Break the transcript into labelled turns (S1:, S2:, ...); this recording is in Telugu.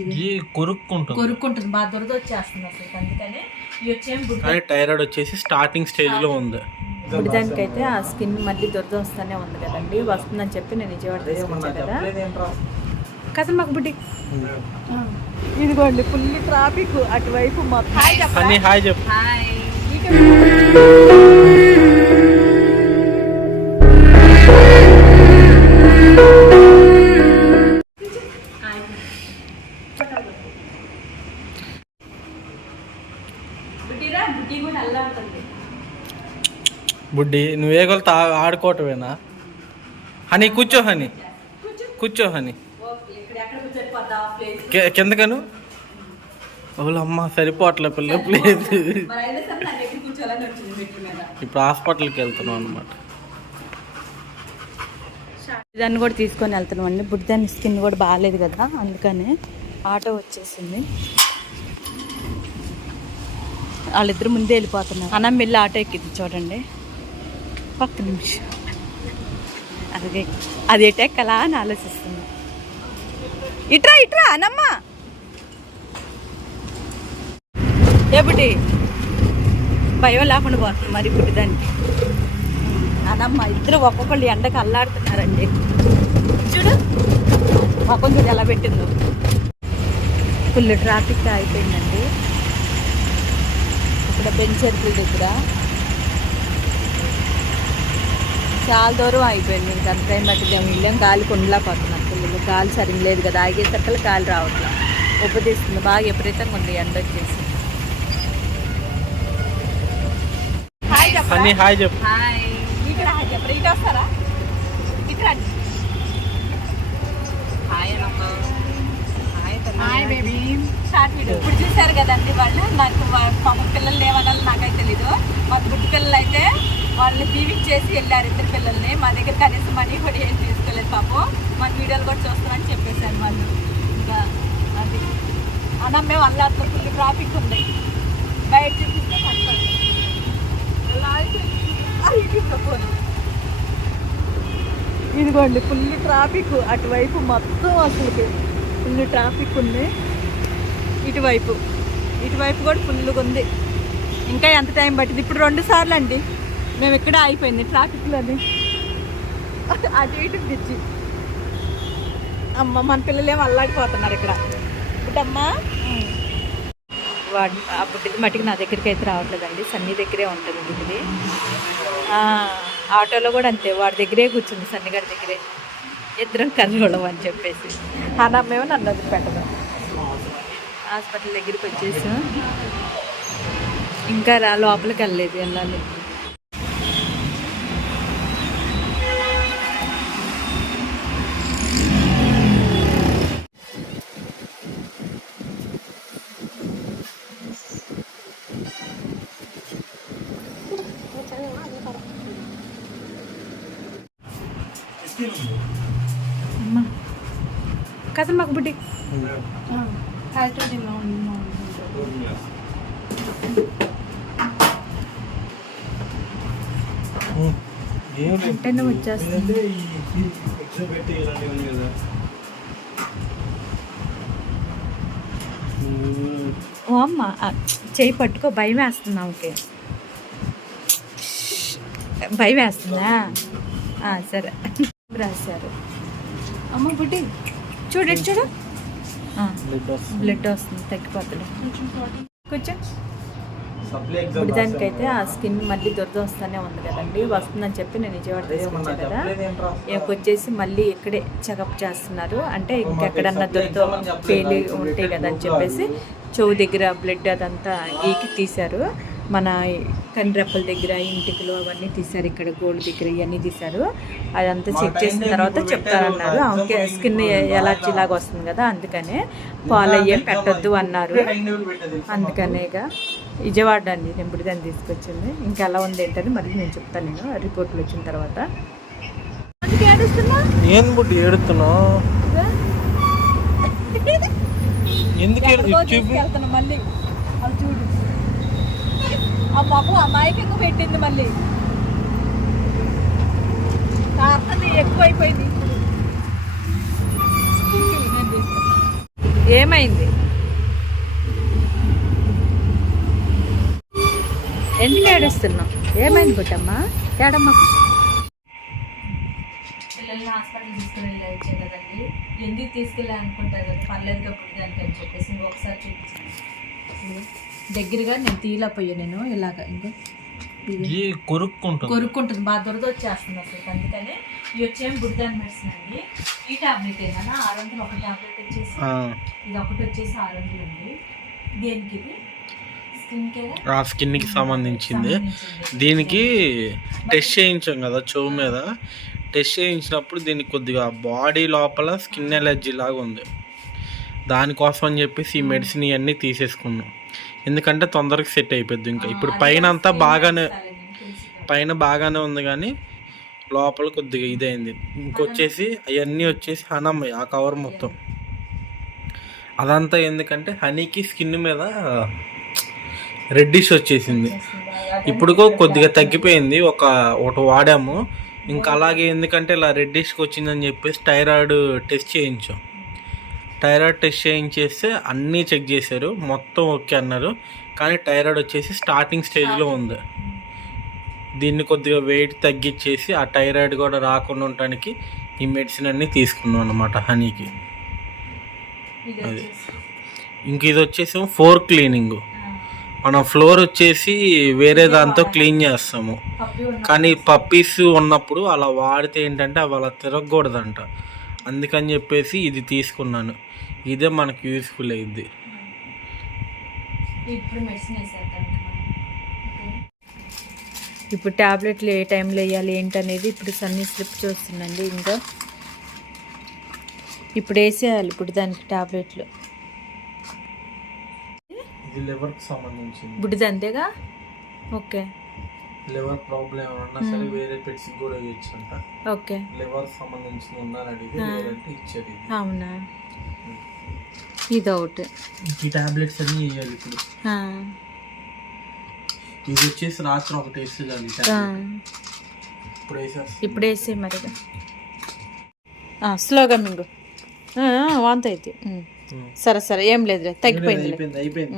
S1: ఇది
S2: కొరుక్కుంటుంది.
S1: కొరుక్కుంటుంది. బాగా దురద వచ్చేస్తుంది అసలు అందుకని వచ్చేం
S2: కానీ థైరాయిడ్ వచ్చేసి స్టార్టింగ్ స్టేజ్లో ఉంది.
S1: బుడిదానికైతే ఆ స్కిన్ మళ్ళీ దురద వస్తూనే ఉంది కదండి. వస్తుందని చెప్పి నేను విజయవాడ కదా. కదా మాకు బుడ్డి. ఇదిగోండి ఫుల్ ట్రాఫిక్ అటువైపు మొత్తం.
S2: కానీ హాయ్ చెప్పు.
S1: హాయ్. బుడ్డి
S2: నువ్వే కొలత ఆడుకోవటమేనా? హనీ కూర్చో హనీ. కూర్చో హనీ. కిందకను? ఓలమ్మ సరిపోవట్లే పిల్ల ప్లీజ్. ఇప్పుడు హాస్పిటల్కి వెళ్తున్నాం అనమాట
S1: దాన్ని కూడా తీసుకొని వెళ్తున్నాం అండి. బుడ్డిదాని స్కిన్ కూడా బాగాలేదు కదా అందుకనే ఆటో వచ్చేసింది. వాళ్ళిద్దరు ముందే వెళ్ళిపోతున్నారు. అన్నం వెళ్ళి ఆటో ఎక్కింది చూడండి. పక్క నిమిషం. అదే అది ఎటెక్కలా అని ఆలోచిస్తుంది ఇట్రా ఇట్రా అనమ్మ ఏబుటి? భయం లేకుండా పోతుంది మరి బుడ్డిదానికి అనమ్మ ఇద్దరు ఒక్కొక్కళ్ళు ఎండకు అల్లాడుతున్నారండి. చూడు మొక్కం చూడు ఎలా పెట్టిందో. ఫుల్ ట్రాఫిక్ అయిపోయిందండి. ఇక్కడ బెంచర్కి దగ్గర చాలా దూరం అయిపోయింది. ఇంకా అంత టైం పట్టింది వెళ్ళాం. గాలి కొండలా పోతున్నాం పిల్లలు గాలి సరిగ్గా లేదు కదా. ఆగేసరికి గాలి రావట్లా. ఉబ్బదీస్తుంది బాగా విపరీతంగా ఉంది ఎండ వచ్చేసి. హాయ్
S2: హాయ్ చెప్పు.
S1: హాయ్. ఇక్కడ హాయ్ ఇటు వస్తారా? ఇక్కడ hi Annamma. Hi hi baby. Short video. ఇప్పుడు చూశారు కదండి వాళ్ళు? నాకు పాప పిల్లలు ఏమనాలి నాకైతే తెలీదు. మా గుడ్డు పిల్లలు అయితే వాళ్ళని బీవింగ్ చేసి వెళ్ళారు ఇద్దరు పిల్లల్ని. మా దగ్గర కనీసం మనీ కూడా ఏం తీసుకోలేదు పాపం. మన వీడియోలు కూడా చూస్తామని చెప్పేశారు వాళ్ళు. ఇంకా అది. అన్న మేము అల్లాడుతూ ఫుల్ ట్రాఫిక్ ఉంది. బయట చూపిస్తే పట్టుకోండి ఇదిగోండి ఫుల్ ట్రాఫిక్ అటువైపు మొత్తం అసలుకి ఫుల్ ట్రాఫిక్ ఉంది. ఇటువైపు. ఇటువైపు కూడా ఫుల్గా ఉంది. ఇంకా ఎంత టైం పట్టింది? ఇప్పుడు రెండు సార్లు అండి. మేము ఇక్కడ అయిపోయింది ట్రాఫిక్లోని అటు ఇటు బ్రిడ్జి అమ్మ మన పిల్లలు ఏమో అల్లాడిపోతున్నారు ఇక్కడ. ఇప్పుడమ్మా వాడి ఆ బుడ్డిది మట్టికి నా దగ్గరికి అయితే రావట్లేదండి సన్నీ దగ్గరే ఉంటుంది బుడ్డిది. ఆటోలో కూడా అంతే వాడి దగ్గరే కూర్చుంది సన్నిగాడి దగ్గరే. ఇద్దరం కర్రోళ్ళం అని చెప్పేసి. అన్నమ్మేమో నన్ను పెట్టదు హాస్పిటల్ దగ్గరికి వచ్చేసి. ఇంకా రా లోపలికి వెళ్ళలేదు వెళ్ళాలి. అమ్మ. కదా మాకు బుడ్డి. వెంటనే వచ్చేస్తుంది. ఓ అమ్మ చేయి పట్టుకో భయం వేస్తుంది ఆమెకి. భయం వేస్తుందా? ఆ, సరే. రాశారు. అమ్మ బుడ్డి చూడు చూడు. ఆ, బ్లడ్ వస్తుంది. తగ్గిపోతుంది. కొంచెం ఇప్పుడు దానికైతే ఆ స్కిన్ మళ్ళీ దురద వస్తూనే ఉంది కదండి. వస్తుందని చెప్పి నేను విజయవాడ తీసుకొచ్చాను కదా. వచ్చేసి మళ్ళీ ఇక్కడే చెకప్ చేస్తున్నారు. అంటే ఇంకెక్కడన్నా దురద పేలి ఉంటాయి కదా అని చెప్పేసి చెవు దగ్గర బ్లడ్ అదంతా గీకి తీశారు. మన కండ్రెప్పల దగ్గర ఇంటికలు అవన్నీ తీశారు. ఇక్కడ గోల్డ్ దగ్గర ఇవన్నీ తీశారు. అదంతా చెక్ చేసిన తర్వాత చెప్తారన్నారు. ఆమెకి స్కిన్ ఎలర్జీ లాగా వస్తుంది కదా అందుకనే పాలు అయ్యేం పెట్టొద్దు అన్నారు. అందుకనే ఇక విజయవాడ అండి నేను బుడిదాన్ని తీసుకొచ్చింది. ఇంకా ఎలా ఉంది ఏంటని మరి నేను చెప్తాను నేను రిపోర్ట్లు వచ్చిన తర్వాత.
S2: ఏం బుడ్డి ఏడుతున్నావు? ఎందుకు
S1: మళ్ళీ. ఆ మొఖం అమాయకంగా పెట్టింది మళ్ళీ. కాస్త ఎక్కువైపోయింది. ఏమైంది? ఎందుకు ఏడుస్తున్నావు? ఏమైంది బుట్టమ్మా? ఏడమ్మా? పిల్లల్ని హాస్పిటల్ తీసుకుని వెళ్ళి కదండి. ఎందుకు తీసుకెళ్ళాలనుకుంటారు కదా పర్లేదు కప్పుడు దానికి అని చెప్పేసి ఇంకొకసారి చూపించాను దగ్గరగా నేను తీయలేకపోయా నేను ఇలాగ ఇంకో
S2: కొరుక్కుంటుంది.
S1: కొరుక్కుంటుంది బాగా దురద వచ్చేస్తుంది అసలు అందుకని ఇవి వచ్చేమి బుడ్దాన్ మెడిసిన్ అండి. ఈ టాబ్లెట్ ఏమన్నా ఆరు వందలు ఒక టాబ్లెట్ వచ్చేసి
S2: ఆ,
S1: ఇది ఒకటి వచ్చేసి ఆరు వందలు ఉంది దేనికి ఇది?
S2: ఆ స్కిన్కి సంబంధించింది. దీనికి టెస్ట్ చేయించాం కదా చెవు మీద. టెస్ట్ చేయించినప్పుడు దీనికి కొద్దిగా బాడీ లోపల స్కిన్ ఎలర్జీ లాగా ఉంది. దానికోసం అని చెప్పేసి ఈ మెడిసిన్ ఇవన్నీ తీసేసుకున్నాం. ఎందుకంటే తొందరగా సెట్ అయిపోద్ది ఇంకా. ఇప్పుడు పైన అంతా బాగానే పైన బాగానే ఉంది కానీ లోపల కొద్దిగా ఇదైంది. ఇంకొచ్చేసి అవన్నీ వచ్చేసి హనమ్మ ఆ కవర్ మొత్తం. అదంతా ఎందుకంటే హనీకి స్కిన్ మీద రెడ్డిష్ వచ్చేసింది. ఇప్పుడుకో కొద్దిగా తగ్గిపోయింది. ఒక ఒకటి వాడాము. ఇంకా అలాగే ఎందుకంటే ఇలా రెడ్డిష్కి వచ్చిందని చెప్పేసి థైరాయిడ్ టెస్ట్ చేయించాం. థైరాయిడ్ టెస్ట్ చేయించేస్తే అన్నీ చెక్ చేశారు. మొత్తం ఓకే అన్నారు. కానీ థైరాయిడ్ వచ్చేసి స్టార్టింగ్ స్టేజ్లో ఉంది. దీన్ని కొద్దిగా వెయిట్ తగ్గించేసి ఆ థైరాయిడ్ కూడా రాకుండా ఉండటానికి ఈ మెడిసిన్ అన్నీ తీసుకున్నాం అనమాట హనీకి అది. ఇంక ఇది వచ్చేసి ఫోర్ క్లీనింగ్ మనం ఫ్లోర్ వచ్చేసి వేరే దాంతో క్లీన్ చేస్తాము. కానీ పప్పీస్ ఉన్నప్పుడు అలా వాడితే ఏంటంటే అవి అలా తిరగకూడదంట. అందుకని చెప్పేసి ఇది తీసుకున్నాను. ఇదే మనకి యూస్ఫుల్ అయ్యిద్ది.
S1: ఇప్పుడు మెడిసిన్ ఇప్పుడు ట్యాబ్లెట్లు ఏ టైంలో వేయాలి ఏంటనేది ఇప్పుడు సన్నీ స్లిప్ చూస్తుందండి ఇంకా. ఇప్పుడు వేసేయాలి ఇప్పుడు దానికి ట్యాబ్లెట్లు
S2: ఇది లివర్కి సంబంధించింది.
S1: బుడ్డిది అంతేగా? ఓకే.
S2: లివర్ ప్రాబ్లం ఏమన్నా సరే వేరే పెట్స్ కూడా ఇవ్వచ్చు అంట
S1: ఓకే.
S2: లివర్ సంబంధించిన ఉందని అడిగితే లేదంటే ఇచ్చేది.
S1: అవునా? ఇది ఒకటి.
S2: ఈ టాబ్లెట్స్ అన్ని వేయాలి ఇప్పుడు. ఇది వచ్చేసి రాత్రి ఒకటి. టాబ్లెట్. ఇప్పుడు వేసేస్తాను
S1: ఇప్పుడు వేసే మరి స్లోగా మింగు. వాంతి అయితే. సరే సరే ఏం లేదులే తగ్గిపోయింది
S2: అయిపోయింది అయిపోయింది.